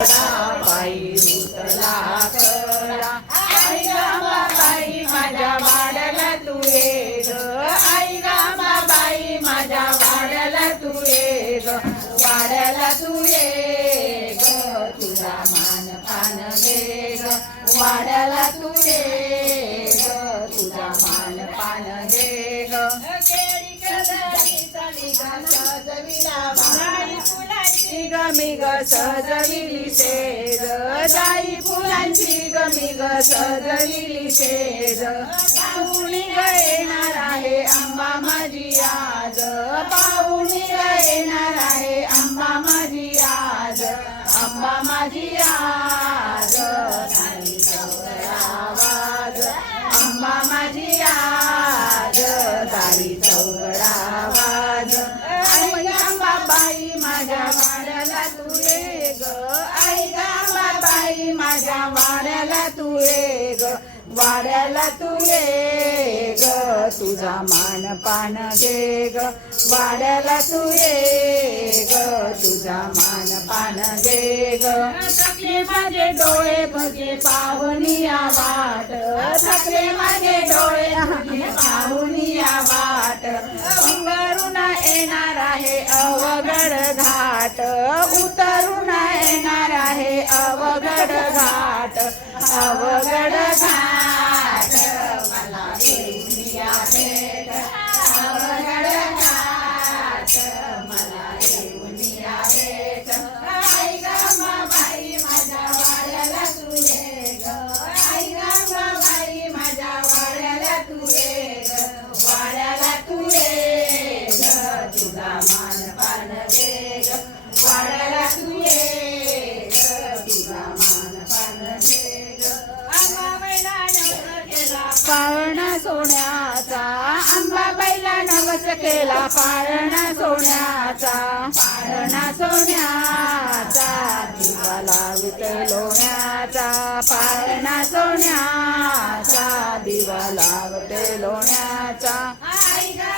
पायी रुतला खरा आई गंगाबाई माझ्या वाड्याला तू ये ग आई गंगाबाई माझ्या वाड्याला तू ये ग वाड्याला तू ये ग तुझा मान पान घे ग वाड्याला तू ये ग तुझा मान पान घे ग गमी ग सजविली शेज जाई फुलांची गमी ग सजविली शेज पाहुणी ग येणार आहे आंबा माझी आज पाहुणी ग येणार आहे आंबा माझी आज आंबा माझी आज आवाज आंबा माझी आज दारी चौघडा आवाज आई गंगाबाई माझ्या वाड्याला तू ये ग आई गंगाबाई माझ्या वाड्याला तू ये ग वाड्याला तू ये ग तुझा मान पान घे ग वाड्याला तू ये ग तुझा मान पान घे ग थकले माझे डोळे बघे पाहुनिया वाट थकले माझे डोळे बघे पाहुनिया वाट पंगरून येणार आहे अवघड घाट उतरून येणार आहे अवघड घाट अवघड घाट मला येऊनिया भेट अवघड घाट मला येऊनिया भेट आई गंगाबाई माझ्या वाड्याला तू ये ग आई गंगाबाई माझ्या वाड्याला तू ये ग वाड्याला तू ये ग तुझा मान पान घे ग वाड्याला तू ये ग तुझा मान पान घे ग पाळणा सोन्याचा अंबाबाईला नवस केला पाळणा सोन्याचा पाळणा सोन्याचा दिवा लावते लोण्याचा पाळणा सोन्याचा दिवा लावते लोण्याचा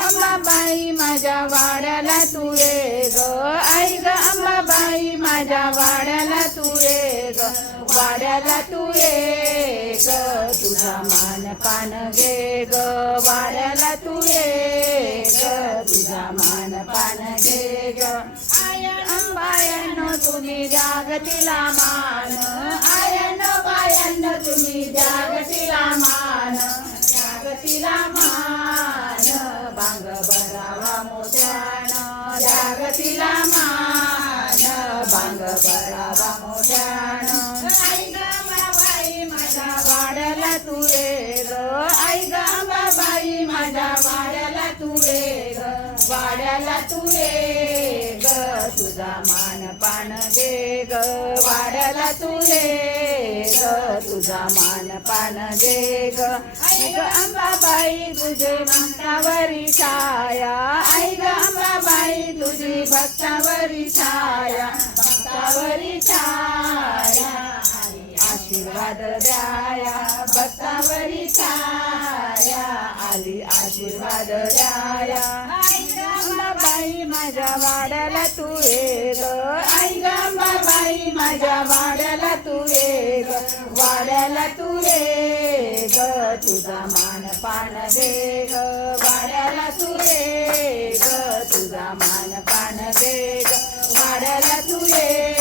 अंबाबाई माझ्या वाड्याला तू ये ग आई ग अंबाबाई माझ्या वाड्याला तू ये ग वाड्याला तू ये ग तुझा मान पान घे ग वाड्याला तू ये ग तुझा मान पान घे ग अंबायानो तुम्ही जागतिला मान आयनो बायानो तुम्ही जागतिला मान जागतिला मान बांग भरावा मोठ्यानं जागतिला मान बांग भरावा मोठ्यानं आई गंगाबाई माझ्या वाड्याला तू ये ग आई गंगाबाई माझ्या वाड्याला तू ये ग वाड्याला तू ये ग तुझा मान पान घे ग वाड्याला तू ये ग तुझा मान पान घे ग आई ग अंबाबाई तुझे भक्तावरी छाया आई ग अंबाबाई तुझी भक्तावरी छाया भक्तावरी छाया आशीर्वाद द्याया भक्तावरी छाया आली आशीर्वाद द्याया आई गंगाबाई माझ्या वाड्याला तू ये ग आई गंगाबाई माझ्या वाड्याला तू ये ग वाड्याला तू ये ग तुझा मान पान घे ग वाड्याला तू ये ग तुझा मान पान घे ग वाड्याला तू ये